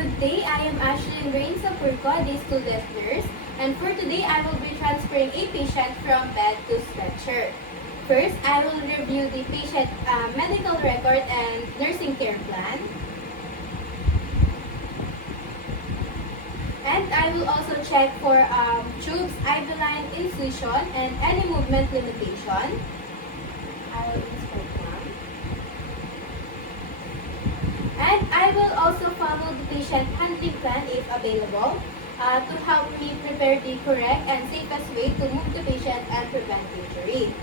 Good day, I am Ashlyn Rain Sapurco, the student nurse, and for today I will be transferring a patient from bed to stretcher. First, I will review the patient medical record and nursing care plan. And I will also check for tubes, IV line, infusion, and any movement limitation. I will insert one. And I will also follow the patient handling plan if available to help me prepare the correct and safest way to move the patient and prevent injury.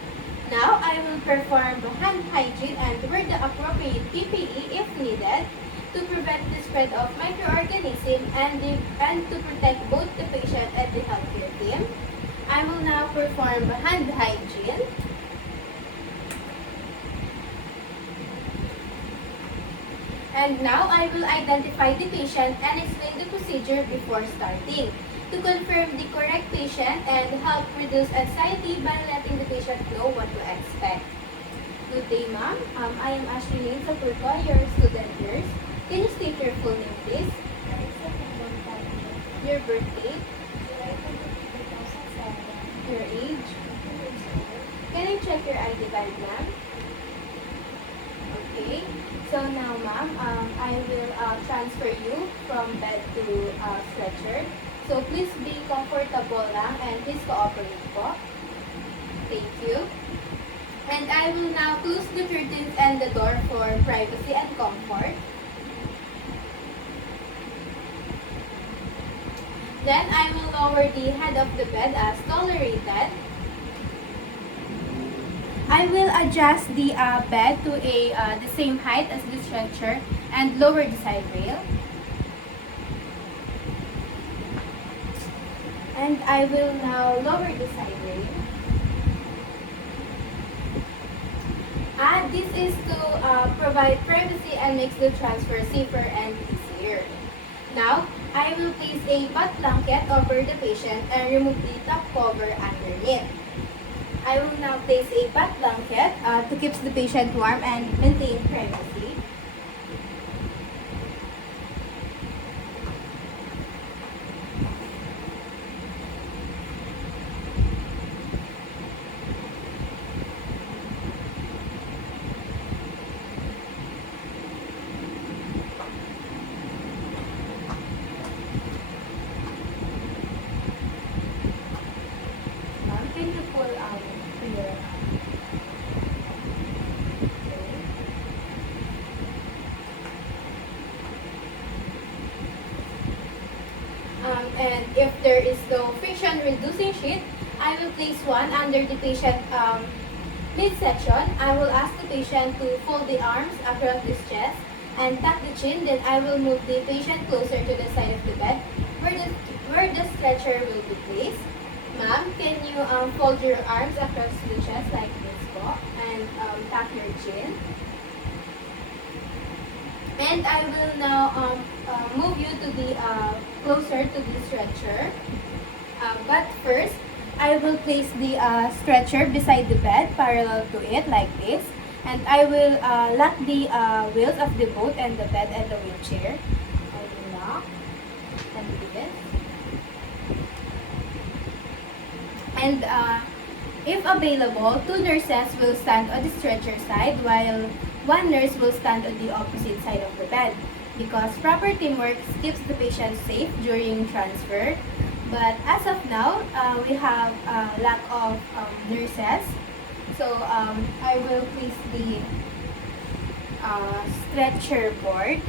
Now, I will perform hand hygiene and wear the appropriate PPE if needed to prevent the spread of microorganisms and to protect both the patient and the healthcare team. I will now perform hand hygiene. And now I will identify the patient and explain the procedure before starting to confirm the correct patient and help reduce anxiety by letting the patient know what to expect. Good day, ma'am. I am Ashlyn Sapurco, your student nurse. Can you state your full name, please? Your birth date? Your age? Can I check your ID badge, ma'am? Okay. So now, ma'am, I will transfer you from bed to stretcher. So please be comfortable lang and please cooperate po. Thank you. And I will now close the curtains and the door for privacy and comfort. Then I will lower the head of the bed as tolerated. I will adjust the bed to the same height as the stretcher and lower the side rail. And I will now lower the side rail. And this is to provide privacy and makes the transfer safer and easier. Now, I will place a butt blanket over the patient and remove the top cover underneath. I will now place a butt blanket to keep the patient warm and maintain privacy. Can you pull out your and if there is no friction reducing sheet, I will place one under the patient midsection. I will ask the patient to fold the arms across his chest and tuck the chin. Then I will move the patient closer to the side of the bed where the stretcher will be placed. Ma'am, can you fold your arms across the chest like this po and tuck your chin? And I will now move you to the closer to the stretcher. But first, I will place the stretcher beside the bed, parallel to it, like this. And I will lock the wheels of the boat and the bed and the wheelchair. I will lock and this. And if available, 2 nurses will stand on the stretcher side while 1 nurse will stand on the opposite side of the bed because proper teamwork keeps the patient safe during transfer. But as of now, we have lack of nurses. So I will place the stretcher board.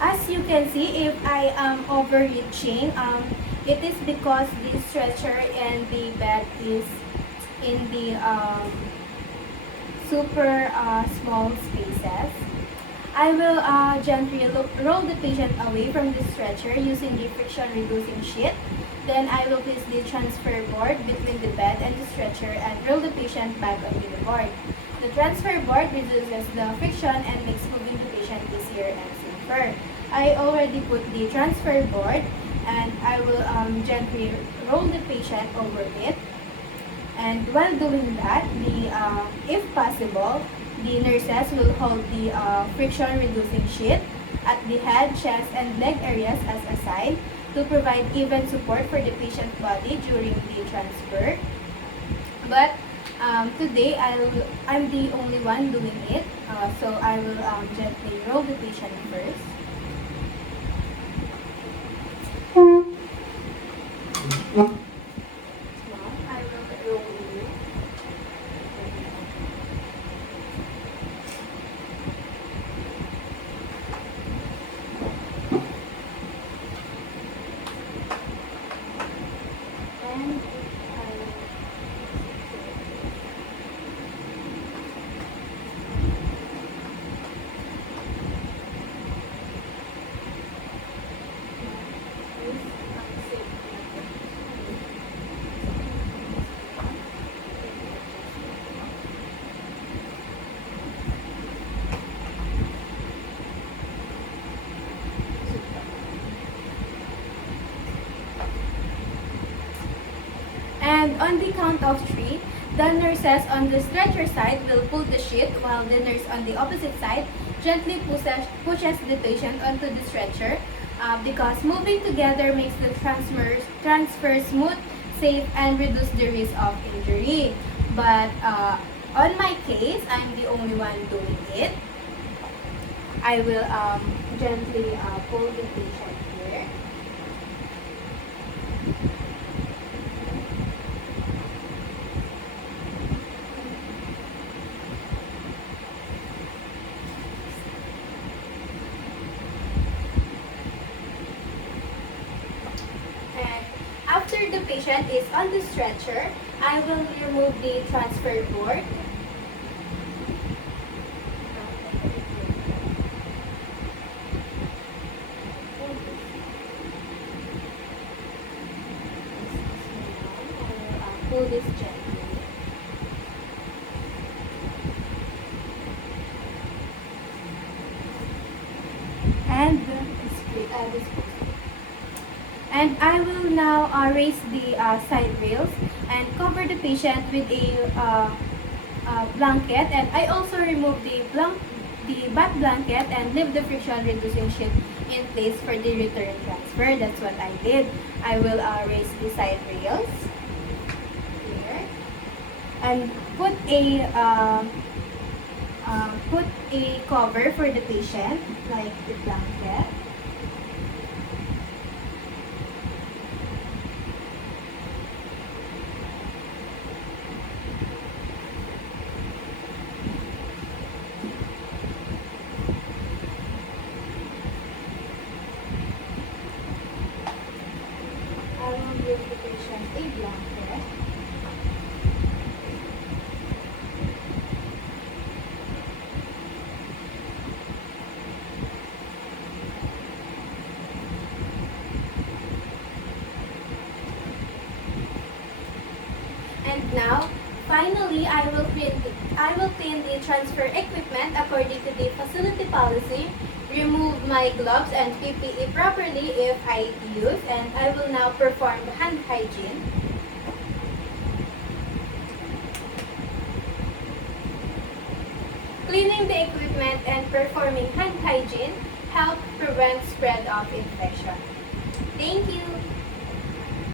As you can see, if I am overreaching, it is because the stretcher and the bed is in the super small spaces. I will gently roll the patient away from the stretcher using the friction reducing sheet. Then I will place the transfer board between the bed and the stretcher and roll the patient back onto the board. The transfer board reduces the friction and makes moving the patient easier and safer. I already put the transfer board and I will gently roll the patient over it. And while doing that, if possible, the nurses will hold the friction reducing sheet at the head, chest, and leg areas as a side to provide even support for the patient's body during the transfer. But today I'm the only one doing it, so I will gently roll the patient first. I will roll you. And And on the count of 3, the nurses on the stretcher side will pull the sheet while the nurse on the opposite side gently pushes the patient onto the stretcher because moving together makes the transfer smooth, safe, and reduce the risk of injury. But on my case, I'm the only one doing it. I will gently pull the patient here. And after the patient is on the stretcher, I will remove the transfer board. Pull this gently. And And I will now raise the side rails and cover the patient with a blanket. And I also remove the back blanket and leave the friction reducing sheet in place for the return transfer. That's what I did. I will raise the side rails here and put a cover for the patient, like the blanket. I will give the patient a blanket. And now, finally, I will clean the transfer equipment according to the facility policy, remove my gloves and PPE properly if I use, and I will now perform hand hygiene. Cleaning the equipment and performing hand hygiene help prevent spread of infection. Thank you.